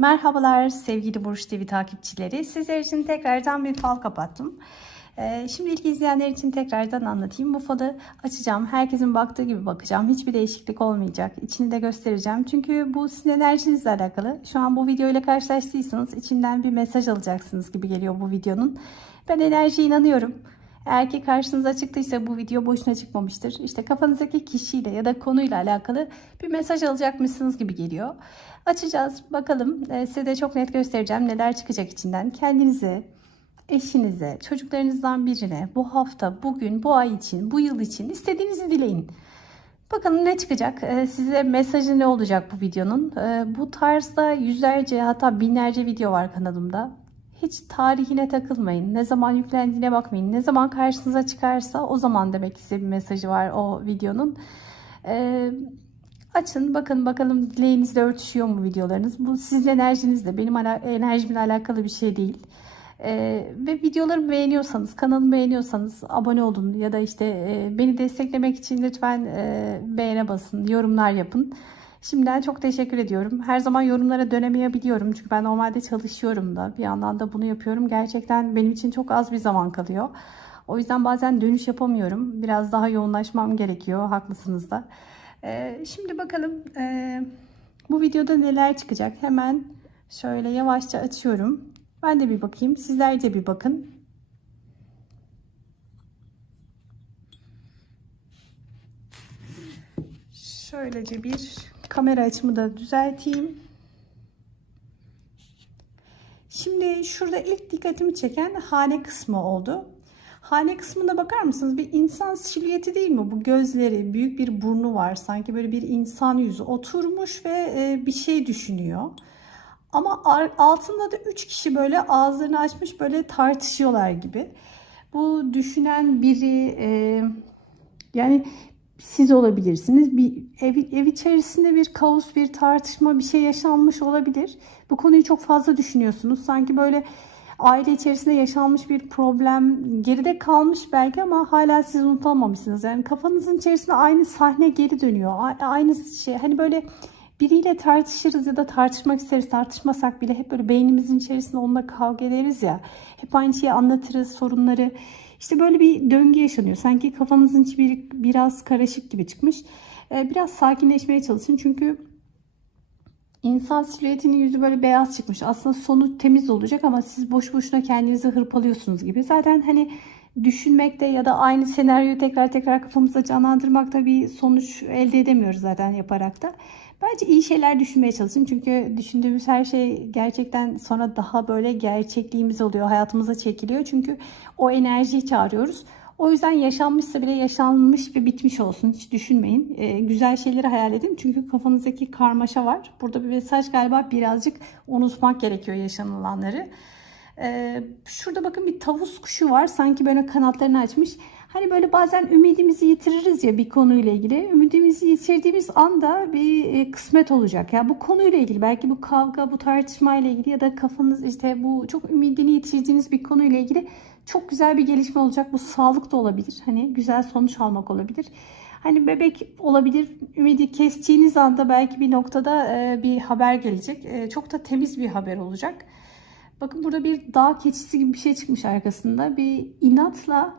Merhabalar sevgili Burç TV takipçileri. Sizler için tekrardan bir fal kapattım. Ee, şimdi ilk izleyenler için tekrardan anlatayım. Bu falı açacağım. Herkesin baktığı gibi bakacağım. Hiçbir değişiklik olmayacak. İçini de göstereceğim. Çünkü bu sizin enerjinizle alakalı. Şu an bu video ile karşılaştıysanız içinden bir mesaj alacaksınız gibi geliyor bu videonun. Ben enerjiye inanıyorum. Eğer ki karşınıza çıktıysa bu video boşuna çıkmamıştır. İşte kafanızdaki kişiyle ya da konuyla alakalı bir mesaj alacakmışsınız gibi geliyor. Açacağız bakalım Ee, size de çok net göstereceğim neler çıkacak içinden. Kendinize, eşinize, çocuklarınızdan birine bu hafta, bugün, bu ay için, bu yıl için istediğinizi dileyin. Bakalım ne çıkacak? Ee, size mesajı ne olacak bu videonun? Ee, bu tarzda yüzlerce hatta binlerce video var kanalımda. Hiç tarihine takılmayın. Ne zaman yüklendiğine bakmayın. Ne zaman karşınıza çıkarsa o zaman demek ki size bir mesajı var o videonun. Ee, açın bakın bakalım dileğinizle örtüşüyor mu videolarınız. Bu sizin enerjinizle benim ala- enerjimle alakalı bir şey değil. Ee, ve videolarımı beğeniyorsanız, kanalımı beğeniyorsanız abone olun ya da işte e, beni desteklemek için lütfen e, beğene basın, yorumlar yapın. Şimdiden çok teşekkür ediyorum. Her zaman yorumlara dönemeyebiliyorum çünkü ben normalde çalışıyorum da bir yandan da bunu yapıyorum. Gerçekten benim için çok az bir zaman kalıyor. O yüzden bazen dönüş yapamıyorum. Biraz daha yoğunlaşmam gerekiyor. Haklısınız da. Ee, şimdi bakalım ee, bu videoda neler çıkacak. Hemen şöyle yavaşça açıyorum. Ben de bir bakayım. Sizler de bir bakın. Şöylece bir kamera açımı da düzelteyim. Şimdi şurada ilk dikkatimi çeken hane kısmı oldu. Hane kısmına bakar mısınız? Bir insan silüeti değil mi? Bu gözleri, büyük bir burnu var. Sanki böyle bir insan yüzü oturmuş ve e, bir şey düşünüyor. Ama altında da üç kişi böyle ağızlarını açmış böyle tartışıyorlar gibi. Bu düşünen biri e, yani siz olabilirsiniz. Bir ev, ev içerisinde bir kaos, bir tartışma, bir şey yaşanmış olabilir. Bu konuyu çok fazla düşünüyorsunuz. Sanki böyle aile içerisinde yaşanmış bir problem geride kalmış belki ama hala siz unutamamışsınız. Yani kafanızın içerisinde aynı sahne geri dönüyor. Aynı şey hani böyle biriyle tartışırız ya da tartışmak isteriz. Tartışmasak bile hep böyle beynimizin içerisinde onunla kavga ederiz ya. Hep aynı şeyi anlatırız, sorunları. İşte böyle bir döngü yaşanıyor. Sanki kafanızın içi bir, biraz karışık gibi çıkmış. Ee, biraz sakinleşmeye çalışın. Çünkü insan silüetinin yüzü böyle beyaz çıkmış. Aslında sonu temiz olacak ama siz boş boşuna kendinizi hırpalıyorsunuz gibi. Zaten hani düşünmekte ya da aynı senaryoyu tekrar tekrar kafamızda canlandırmakta bir sonuç elde edemiyoruz zaten yaparak da. Bence iyi şeyler düşünmeye çalışın. Çünkü düşündüğümüz her şey gerçekten sonra daha böyle gerçekliğimiz oluyor. Hayatımıza çekiliyor. Çünkü o enerjiyi çağırıyoruz. O yüzden yaşanmışsa bile yaşanmış ve bitmiş olsun. Hiç düşünmeyin. Ee, güzel şeyleri hayal edin. Çünkü kafanızdaki karmaşa var. Burada bir mesaj galiba birazcık unutmak gerekiyor yaşanılanları. Ee, şurada bakın bir tavus kuşu var. Sanki böyle kanatlarını açmış. Hani böyle bazen ümidimizi yitiririz ya bir konuyla ilgili. Ümidimizi yitirdiğimiz anda bir e, kısmet olacak. Ya yani bu konuyla ilgili belki bu kavga, bu tartışmayla ilgili ya da kafanız işte bu çok ümidini yitirdiğiniz bir konuyla ilgili çok güzel bir gelişme olacak. Bu sağlık da olabilir. Hani güzel sonuç almak olabilir. Hani bebek olabilir. Ümidi kestiğiniz anda belki bir noktada e, bir haber gelecek. E, çok da temiz bir haber olacak. Bakın burada bir dağ keçisi gibi bir şey çıkmış arkasında. Bir inatla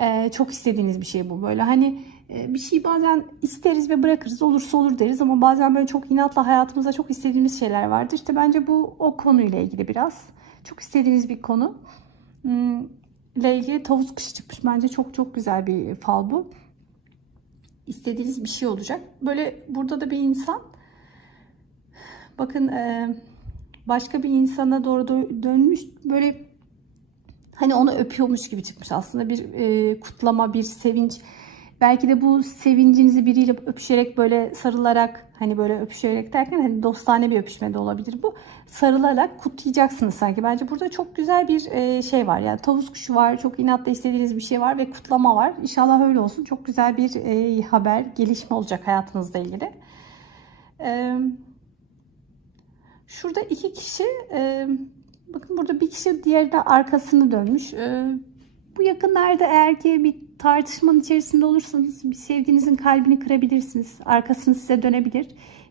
ee, çok istediğiniz bir şey bu. Böyle hani e, bir şey bazen isteriz ve bırakırız. Olursa olur deriz ama bazen böyle çok inatla hayatımızda çok istediğimiz şeyler vardır. İşte bence bu o konuyla ilgili biraz. Çok istediğiniz bir konu. Hmm, ile ilgili tavus kışı çıkmış. Bence çok çok güzel bir fal bu. İstediğiniz bir şey olacak. Böyle burada da bir insan. Bakın e, başka bir insana doğru dönmüş. Böyle hani onu öpüyormuş gibi çıkmış. Aslında bir e, kutlama bir sevinç. Belki de bu sevincinizi biriyle öpüşerek böyle sarılarak hani böyle öpüşerek derken hani dostane bir öpüşme de olabilir bu. Sarılarak kutlayacaksınız sanki. Bence burada çok güzel bir e, şey var. Yani tavus kuşu var çok inatla istediğiniz bir şey var ve kutlama var. İnşallah öyle olsun. Çok güzel bir e, haber gelişme olacak hayatınızla ilgili. E, şurada iki kişi e, Bakın burada bir kişi diğerine arkasını dönmüş. Ee, bu yakınlarda eğer ki bir tartışmanın içerisinde olursanız bir sevdiğinizin kalbini kırabilirsiniz. Arkasını size dönebilir.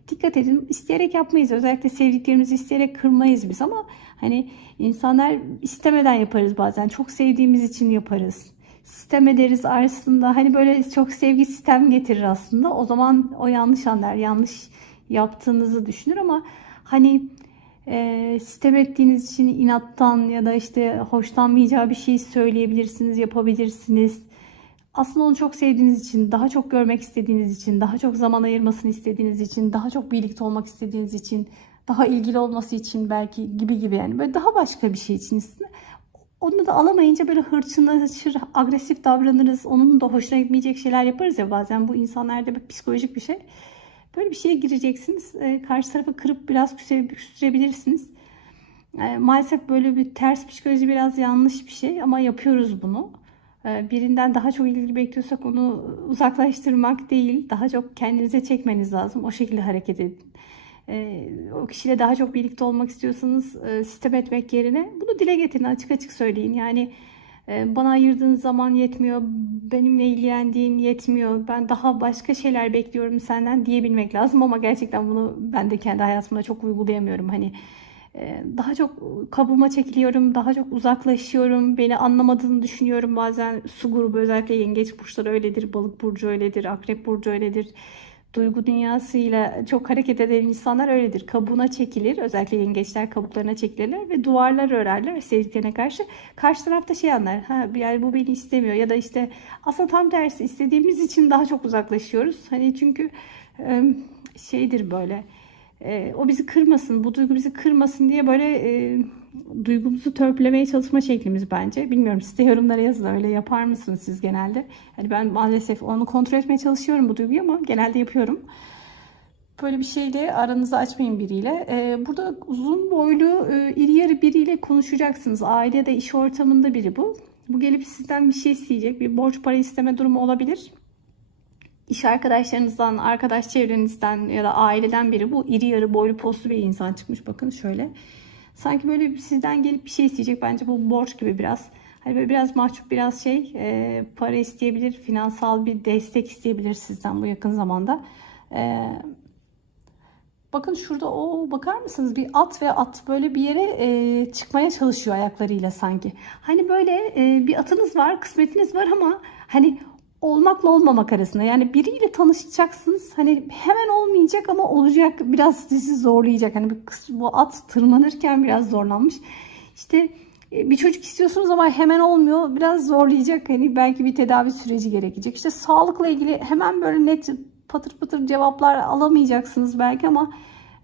dikkat edin. İsteyerek yapmayız. Özellikle sevdiklerimizi isteyerek kırmayız biz ama hani insanlar istemeden yaparız bazen. Çok sevdiğimiz için yaparız. Sistem ederiz aslında. Hani böyle çok sevgi sistem getirir aslında. O zaman o yanlış anlar. Yanlış yaptığınızı düşünür ama hani e, sistem ettiğiniz için inattan ya da işte hoşlanmayacağı bir şey söyleyebilirsiniz, yapabilirsiniz. Aslında onu çok sevdiğiniz için, daha çok görmek istediğiniz için, daha çok zaman ayırmasını istediğiniz için, daha çok birlikte olmak istediğiniz için, daha ilgili olması için belki gibi gibi yani böyle daha başka bir şey için. Onu da alamayınca böyle hırçınlaşır, agresif davranırız. Onun da hoşuna gitmeyecek şeyler yaparız ya bazen. Bu insanlarda bir psikolojik bir şey. Böyle bir şeye gireceksiniz. E, karşı tarafı kırıp biraz küstürebilirsiniz. E, maalesef böyle bir ters psikoloji biraz yanlış bir şey ama yapıyoruz bunu. E, birinden daha çok ilgi bekliyorsak onu uzaklaştırmak değil, daha çok kendinize çekmeniz lazım. O şekilde hareket edin. E, o kişiyle daha çok birlikte olmak istiyorsanız e, sistem etmek yerine bunu dile getirin, açık açık söyleyin. Yani bana ayırdığın zaman yetmiyor, benimle ilgilendiğin yetmiyor, ben daha başka şeyler bekliyorum senden diyebilmek lazım ama gerçekten bunu ben de kendi hayatımda çok uygulayamıyorum. Hani e, daha çok kabuğuma çekiliyorum, daha çok uzaklaşıyorum, beni anlamadığını düşünüyorum bazen su grubu özellikle yengeç burçları öyledir, balık burcu öyledir, akrep burcu öyledir. Duygu dünyasıyla çok hareket eden insanlar öyledir. Kabuğuna çekilir. Özellikle yengeçler kabuklarına çekilirler ve duvarlar örerler sevdiklerine karşı. Karşı tarafta şey anlar. Ha, yani bu beni istemiyor ya da işte aslında tam tersi istediğimiz için daha çok uzaklaşıyoruz. Hani çünkü şeydir böyle. E, o bizi kırmasın, bu duygu bizi kırmasın diye böyle e, duygumuzu törpülemeye çalışma şeklimiz bence. Bilmiyorum siz de yorumlara yazın öyle yapar mısınız siz genelde? Hani ben maalesef onu kontrol etmeye çalışıyorum bu duyguyu ama genelde yapıyorum. Böyle bir şeyle aranızı açmayın biriyle. Ee, burada uzun boylu, e, iri yarı biriyle konuşacaksınız. Aile ya da iş ortamında biri bu. Bu gelip sizden bir şey isteyecek. Bir borç para isteme durumu olabilir. İş arkadaşlarınızdan, arkadaş çevrenizden ya da aileden biri bu iri yarı boylu postlu bir insan çıkmış. Bakın şöyle. Sanki böyle sizden gelip bir şey isteyecek. Bence bu borç gibi biraz. Hani böyle biraz mahcup, biraz şey e, para isteyebilir, finansal bir destek isteyebilir sizden bu yakın zamanda. E, bakın şurada o bakar mısınız bir at ve at böyle bir yere e, çıkmaya çalışıyor ayaklarıyla sanki. Hani böyle e, bir atınız var, kısmetiniz var ama hani olmakla olmamak arasında. Yani biriyle tanışacaksınız. Hani hemen olmayacak ama olacak. Biraz sizi zorlayacak. Hani bu, at tırmanırken biraz zorlanmış. İşte e, bir çocuk istiyorsunuz ama hemen olmuyor. Biraz zorlayacak. Hani belki bir tedavi süreci gerekecek. İşte sağlıkla ilgili hemen böyle net patır patır cevaplar alamayacaksınız belki ama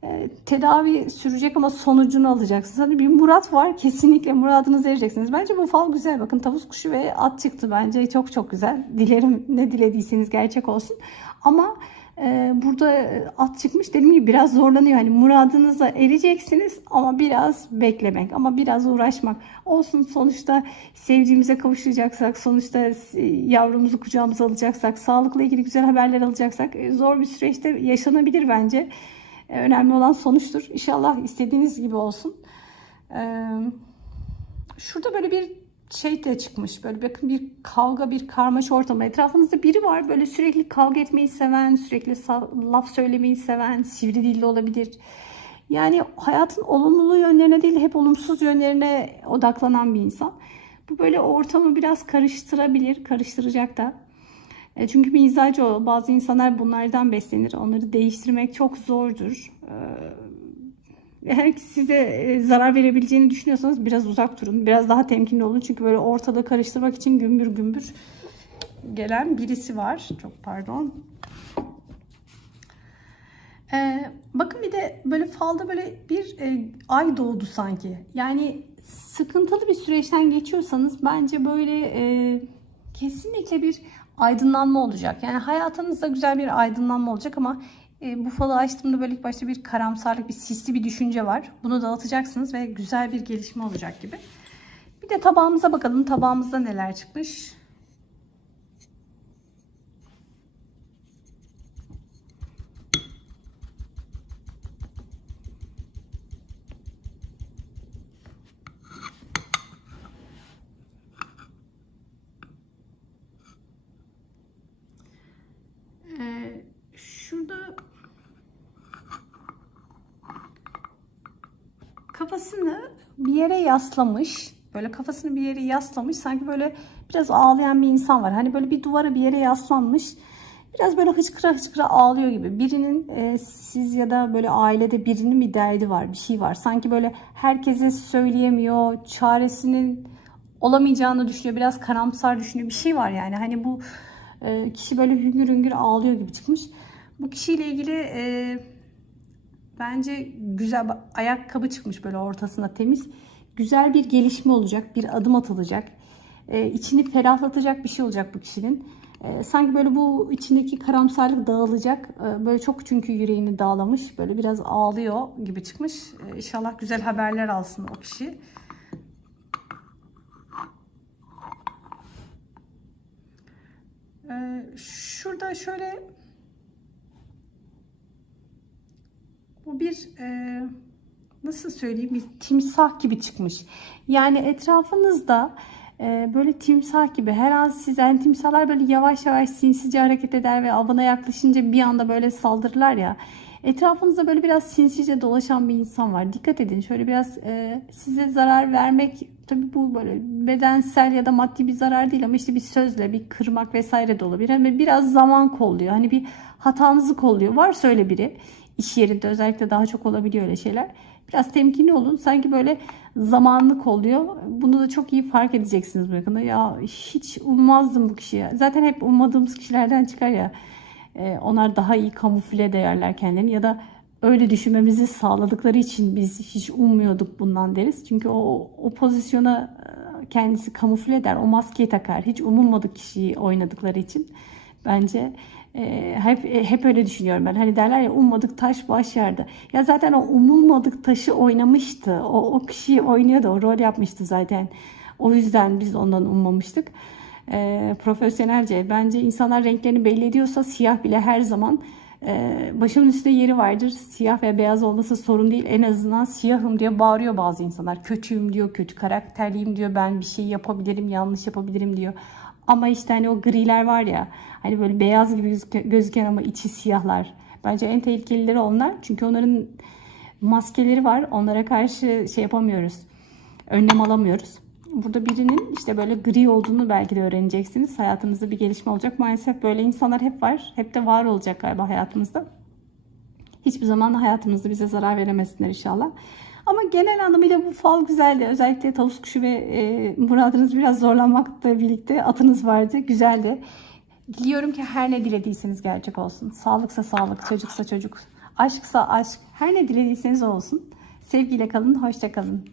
e, tedavi sürecek ama sonucunu alacaksınız. Hani bir murat var kesinlikle muradınızı ereceksiniz. Bence bu fal güzel. Bakın tavus kuşu ve at çıktı bence çok çok güzel. Dilerim ne dilediyseniz gerçek olsun. Ama e, burada at çıkmış dediğim gibi biraz zorlanıyor. Hani muradınıza ereceksiniz ama biraz beklemek ama biraz uğraşmak. Olsun sonuçta sevdiğimize kavuşacaksak, sonuçta e, yavrumuzu kucağımıza alacaksak, sağlıkla ilgili güzel haberler alacaksak e, zor bir süreçte yaşanabilir bence. E, Önemli olan sonuçtur. İnşallah istediğiniz gibi olsun. Ee, şurada böyle bir şey de çıkmış. Böyle bakın bir kavga, bir karmaşa ortamı. Etrafınızda biri var böyle sürekli kavga etmeyi seven, sürekli laf söylemeyi seven, sivri dilli olabilir. Yani hayatın olumlu yönlerine değil hep olumsuz yönlerine odaklanan bir insan. Bu böyle ortamı biraz karıştırabilir, karıştıracak da. E, Çünkü mizacı o. Bazı insanlar bunlardan beslenir. Onları değiştirmek çok zordur. Ee, Eğer ki size e, zarar verebileceğini düşünüyorsanız biraz uzak durun. Biraz daha temkinli olun. Çünkü böyle ortalığı karıştırmak için gümbür gümbür gelen birisi var. Çok pardon. Ee, bakın bir de böyle falda böyle bir e, ay doğdu sanki. Yani sıkıntılı bir süreçten geçiyorsanız bence böyle e, kesinlikle bir aydınlanma olacak. Yani hayatınızda güzel bir aydınlanma olacak ama e, bu falı açtığımda böyle ilk başta bir karamsarlık, bir sisli bir düşünce var. Bunu dağıtacaksınız ve güzel bir gelişme olacak gibi. Bir de tabağımıza bakalım. Tabağımızda neler çıkmış. Ee, şurada kafasını bir yere yaslamış. Böyle kafasını bir yere yaslamış. Sanki böyle biraz ağlayan bir insan var. Hani böyle bir duvara bir yere yaslanmış. Biraz böyle hıçkıra hıçkıra ağlıyor gibi. Birinin e, siz ya da böyle ailede birinin bir derdi var, bir şey var. Sanki böyle herkese söyleyemiyor, çaresinin olamayacağını düşünüyor. Biraz karamsar düşünüyor. Bir şey var yani. Hani bu e, kişi böyle hüngür hüngür ağlıyor gibi çıkmış. Bu kişiyle ilgili e, bence güzel ayakkabı çıkmış böyle ortasına temiz. Güzel bir gelişme olacak, bir adım atılacak. E, içini ferahlatacak bir şey olacak bu kişinin. E, sanki böyle bu içindeki karamsarlık dağılacak. E, böyle çok çünkü yüreğini dağlamış. Böyle biraz ağlıyor gibi çıkmış. E, inşallah güzel haberler alsın o kişi. E, şurada şöyle bu bir e, nasıl söyleyeyim bir timsah gibi çıkmış. Yani etrafınızda e, böyle timsah gibi her an siz yani timsahlar böyle yavaş yavaş sinsice hareket eder ve avına yaklaşınca bir anda böyle saldırırlar ya. Etrafınızda böyle biraz sinsice dolaşan bir insan var. Dikkat edin. Şöyle biraz e, size zarar vermek tabii bu böyle bedensel ya da maddi bir zarar değil ama işte bir sözle bir kırmak vesaire de olabilir. Hani biraz zaman kolluyor. Hani bir hatanızı kolluyor. Varsa öyle biri iş yerinde özellikle daha çok olabiliyor öyle şeyler. Biraz temkinli olun. Sanki böyle zamanlık oluyor. Bunu da çok iyi fark edeceksiniz bu yakında. Ya hiç ummazdım bu kişiye. Zaten hep ummadığımız kişilerden çıkar ya. Ee, onlar daha iyi kamufle ederler kendilerini ya da öyle düşünmemizi sağladıkları için biz hiç ummuyorduk bundan deriz. Çünkü o, o pozisyona e, kendisi kamufle eder. O maskeyi takar. Hiç umulmadık kişiyi oynadıkları için. Bence e, hep e, hep öyle düşünüyorum ben. Hani derler ya ummadık taş baş yerde. Ya zaten o umulmadık taşı oynamıştı. O, o kişiyi oynuyordu. O rol yapmıştı zaten. O yüzden biz ondan ummamıştık. E, profesyonelce bence insanlar renklerini belli ediyorsa siyah bile her zaman e, başımın üstünde yeri vardır. Siyah ve beyaz olması sorun değil. En azından siyahım diye bağırıyor bazı insanlar. Kötüyüm diyor, kötü karakterliyim diyor. Ben bir şey yapabilirim, yanlış yapabilirim diyor. Ama işte hani o griler var ya hani böyle beyaz gibi gözüken, ama içi siyahlar. Bence en tehlikelileri onlar. Çünkü onların maskeleri var. Onlara karşı şey yapamıyoruz. Önlem alamıyoruz. Burada birinin işte böyle gri olduğunu belki de öğreneceksiniz. Hayatınızda bir gelişme olacak. Maalesef böyle insanlar hep var. Hep de var olacak galiba hayatımızda. Hiçbir zaman hayatımızda bize zarar veremesinler inşallah. Ama genel anlamıyla bu fal güzeldi. Özellikle tavus kuşu ve e, muradınız biraz zorlanmakla birlikte atınız vardı. Güzeldi. Diliyorum ki her ne dilediyseniz gerçek olsun. Sağlıksa sağlık, çocuksa çocuk, aşksa aşk. Her ne dilediyseniz olsun. Sevgiyle kalın, hoşça kalın.